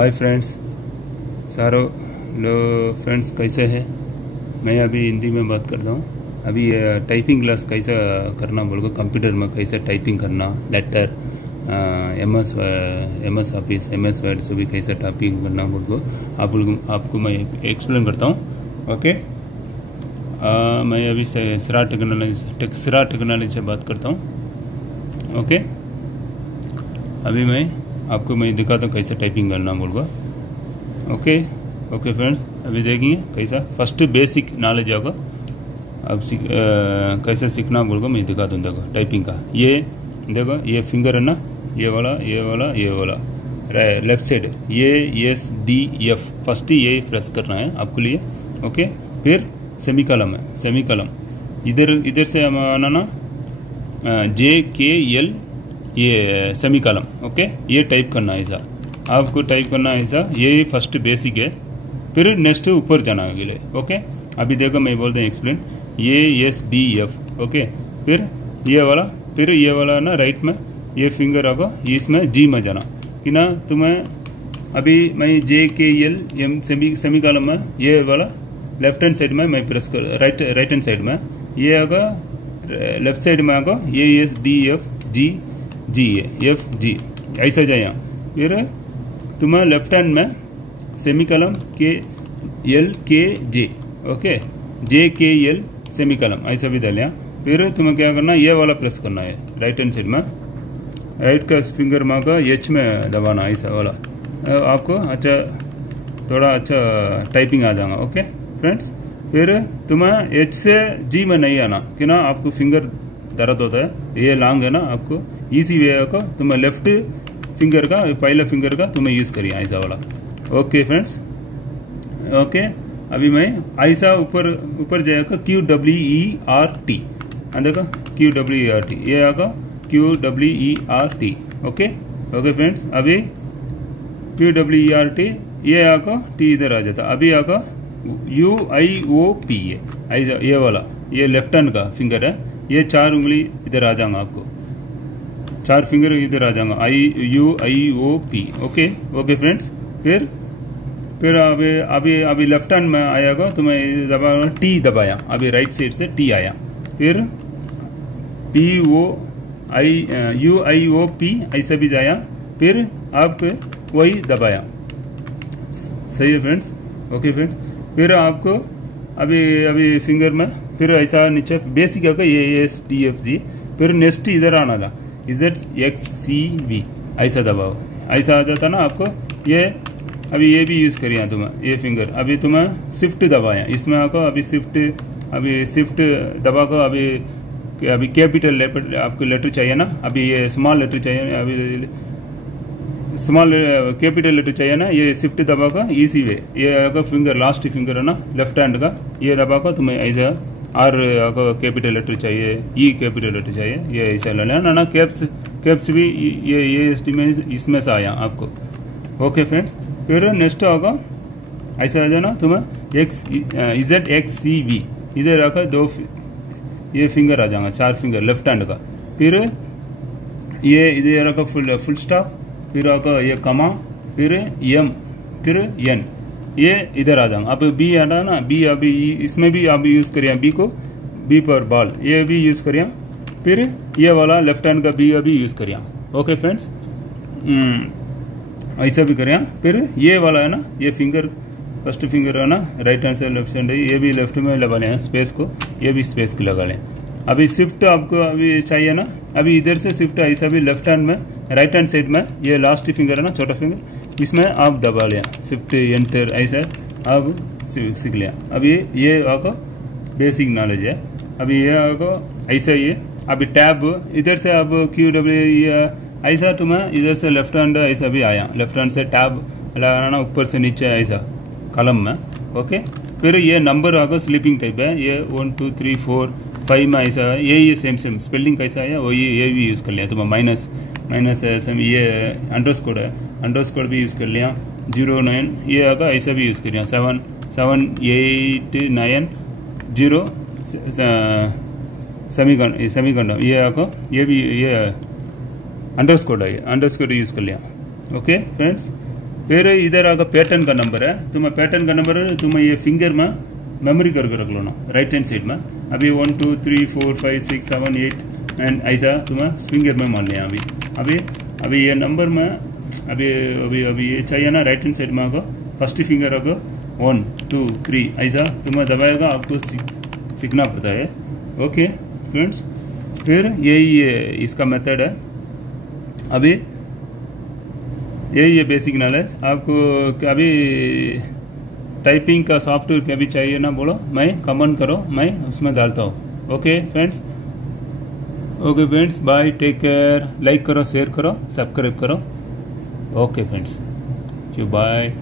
Hi friends, सारो लो friends कैसे हैं। मैं अभी हिंदी में बात करता हूँ। अभी टाइपिंग क्लास कैसा करना बोल को, कंप्यूटर में कैसे टाइपिंग करना, letter MS office MS word से भी कैसे टाइपिंग करना बोल को आपको मैं एक्सप्लेन करता हूँ। ओके, मैं अभी सिरा टेक्नोलॉजी से बात करता हूँ। ओके, अभी मैं दिखाता हूँ कैसे टाइपिंग करना बोल को। ओके फ्रेंड्स, अभी देखेंगे कैसा फर्स्ट बेसिक नॉलेज होगा। अब कैसे सीखना बोल को मैं दिखाता हूँ। देखो टाइपिंग का, ये देखो ये फिंगर है ना, ये वाला लेफ्ट साइड, ये SDF फर्स्ट ये प्रेस करना है आपके लिए। ओके, फिर सेमीकॉलम है, सेमीकॉलम इधर से हम आना ना JKL, ये सेमीकॉलम। ओके, ये टाइप करना है ऐसा, आपको टाइप करना है ऐसा। ये फर्स्ट बेसिक है, फिर नेक्स्ट ऊपर जाना है अगले। ओके, अभी देखो मैं बोलते हैं एक्सप्लेन। ये SDF, ओके, फिर ये वाला ना राइट में ये फिंगर होगा, इसमें G में जाना कि ना तुम्हें। अभी मैं JKL सेमीकॉलम में ये वाला लेफ्ट हैंड साइड में मैं प्रेस कर, राइट हैंड साइड में ये होगा, लेफ्ट साइड में होगा ये SDF G FG ऐसा जाए। फिर तुम्हें लेफ्ट हैंड में सेमीकॉलम KLKJ, ओके, JKL सेमीकॉलम ऐसा भी डालिया। फिर तुम्हें क्या करना, ये वाला प्रेस करना है राइट हैंड साइड में, राइट का फिंगर में का H में दबाना ऐसा वाला, आपको थोड़ा अच्छा टाइपिंग आ जाएगा। ओके फ्रेंड्स, फिर तुम्हें H से G में नहीं आना कि ना, आपको फिंगर दर्द होता है, ये लॉन्ग है ना, आपको इजी वे को तुम्हें लेफ्ट फिंगर का पहला फिंगर का तुम्हें यूज करिए ऐसा वाला। ओके फ्रेंड्स, ओके, अभी मैं ऐसा ऊपर जाएगा QWERT, देखो QWERT, ये आगा QWERT। ओके फ्रेंड्स, अभी QWERT ये आगा T इधर आ जाता, अभी आगा UIOP, ये वाला ये लेफ्ट हैंड का फिंगर है, ये 4 उंगली इधर आ जाएगा, आपको 4 फिंगर इधर आ जाएगा, UIOP। ओके फ्रेंड्स, फिर अभी लेफ्ट हैंड में आएगा तो मैं दबाया T दबाया, अभी राइट साइड से T आया, फिर UIOP ऐसा भी जाया, फिर आप वही दबाया। सही है फ्रेंड्स। ओके फ्रेंड्स, फिर आपको अभी फिंगर में फिर ऐसा नीचे बेसिक है ये SDFG, फिर नेक्स्ट इधर आना था ZXCV ऐसा दबाओ, ऐसा आ जाता ना आपको। ये अभी ये भी यूज करिए तुम्हें, ये फिंगर अभी तुम्हें शिफ्ट दबाया, इसमें आको अभी शिफ्ट दबा को, अभी कैपिटल आपको लेटर चाहिए ना, अभी ये स्मॉल लेटर चाहिए, अभी स्मॉल कैपिटल लेटर चाहिए ना, ये शिफ्ट दबा का इजी वे, ये अगर फिंगर लास्ट फिंगर है ना लेफ्ट हैंड का, ये दबा का तुम्हें ऐसा R अगर कैपिटल लेटर चाहिए, E कैपिटल लेटर चाहिए, ये ऐसा ले लेना ना। कैप्स भी ये इसमें से आया आपको। ओके फ्रेंड्स, फिर नेक्स्ट होगा ऐसा आ जाना तुम्हें ZXCV, इधर आकर 2 ये फिंगर आ जाएगा, 4 फिंगर लेफ्ट हैंड का, फिर ये इधर आकर फुल स्टॉप, फिर आकर ये कमा, फिर M, फिर N, ये इधर आ जाएगा। अब B आना ना, B अभी इसमें भी आप यूज करिए, B पर बॉल ये भी यूज करिए, फिर ये वाला लेफ्ट हैंड का B अभी यूज करिए। ओके फ्रेंड्स, ऐसा भी करिए। फिर ये वाला है ना, ये फिंगर फर्स्ट फिंगर है ना, राइट हैंड से लेफ्ट हैंड, ये भी लेफ्ट में लगा लें स्पेस को, ये भी स्पेस की लगा लें। अभी शिफ्ट आपको अभी चाहिए ना, अभी इधर से शिफ्ट ऐसा भी लेफ्ट हैंड में राइट हैंड साइड में ये लास्ट फिंगर है ना, छोटा फिंगर, इसमें आप दबा लिया, शिफ्ट एंटर ऐसा आप सीख लिया। अभी ये आपका बेसिक नॉलेज है। अभी ये आपको ऐसा ही है। अभी टैब इधर से आप QW ऐसा तुम्हें इधर से लेफ्ट हैंड ऐसा भी आया, लेफ्ट हैंड से टैब लगाना ऊपर से नीचे ऐसा कलम में। ओके, फिर ये नंबर आगे स्लीपिंग टाइप है, ये 1 2 3 4 5 में ऐसा है, ये सेम स्पेलिंग कैसा है वो ये भी यूज़ कर लिया। तो माइनस ये अंडरस्कोर है, अंडरस्कोर भी यूज़ कर लिया। 0 9 ये आगा ऐसा भी यूज़ कर लिया। 7 7 8 9 0 सेमीकंडम ये आगा ये भी ये अंडरस्कोर है, अंडरस्कोर यूज़ कर लिया। ओके फ्रेंड्स, फिर इधर आगे पैटर्न का नंबर है, तुम्हें पैटर्न का नंबर तुम ये फिंगर में मेमोरी करके रख लो ना राइट हैंड साइड में। अभी 1 2 3 4 5 6 7 8 9 ऐसा तुम्हें फिंगर में मान लिया। अभी ये नंबर में अभी अभी अभी ये चाहिए ना राइट हैंड साइड में आगे फर्स्ट फिंगर आगे 1 2 3 ऐसा तुम्हें दबाएगा, आपको सीखना पड़ता है। ओके फ्रेंड्स, फिर यही इसका मेथड है। अभी यही है बेसिक नॉलेज। आपको अभी टाइपिंग का सॉफ्टवेयर क्या भी चाहिए ना बोलो, मैं कमेंट करो, मैं उसमें डालता हूँ। Okay friends, bye, take care, like करो, शेयर करो, सब्सक्राइब करो। Okay friends, bye.